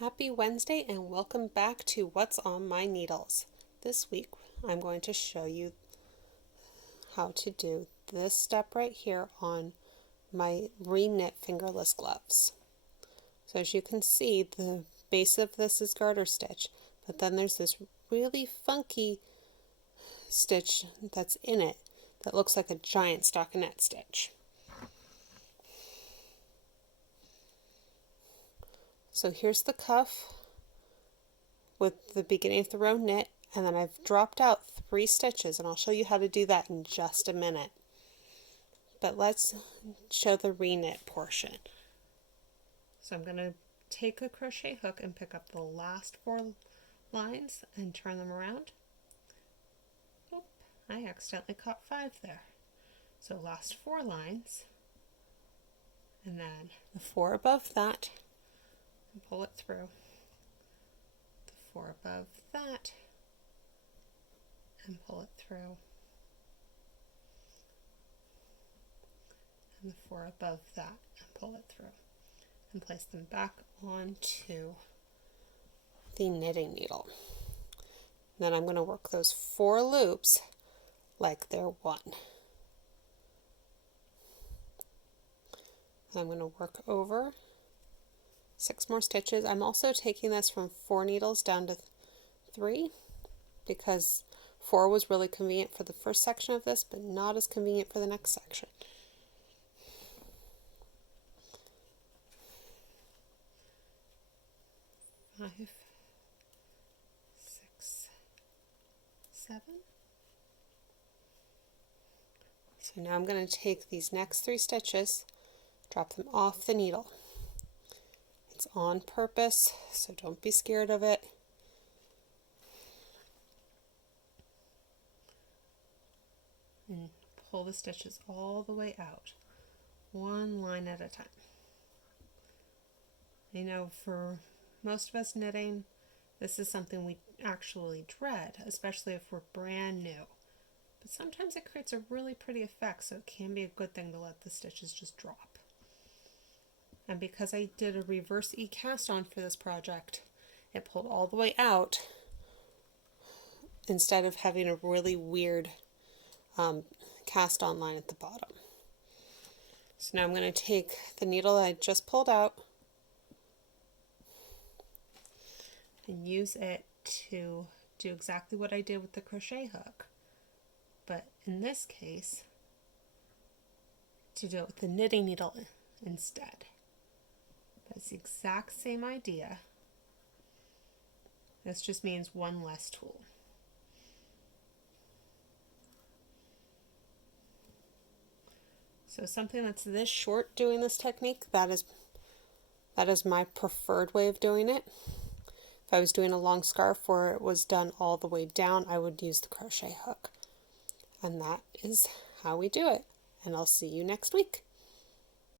Happy Wednesday and welcome back to What's on My Needles. This week I'm going to show you how to do this step right here on my re-knit fingerless gloves. So as you can see, the base of this is garter stitch, but then there's this really funky stitch that's in it that looks like a giant stockinette stitch. So here's the cuff with the beginning of the row knit, and then I've dropped out 3 stitches, and I'll show you how to do that in just a minute. But let's show the re-knit portion. So I'm going to take a crochet hook and pick up the last 4 lines and turn them around. Oop, I accidentally caught 5 there. So last 4 lines, and then the 4 above that, and pull it through. The 4 above that, and pull it through. And the 4 above that, and pull it through. And place them back onto the knitting needle. Then I'm going to work those 4 loops like they're 1. I'm going to work over 6 more stitches. I'm also taking this from 4 needles down to 3 because 4 was really convenient for the first section of this, but not as convenient for the next section. Five, 6, 7. So now I'm going to take these next 3 stitches, drop them off the needle. It's on purpose, so don't be scared of it. And pull the stitches all the way out, 1 line at a time. You know, for most of us knitting, this is something we actually dread, especially if we're brand new. But sometimes it creates a really pretty effect, so it can be a good thing to let the stitches just drop. And because I did a reverse E-cast on for this project, it pulled all the way out instead of having a really weird cast on line at the bottom. So now I'm going to take the needle that I just pulled out and use it to do exactly what I did with the crochet hook, but in this case to do it with the knitting needle instead. That's the exact same idea. This just means 1 less tool. So something that's this short doing this technique, that is my preferred way of doing it. If I was doing a long scarf where it was done all the way down, I would use the crochet hook. And that is how we do it. And I'll see you next week.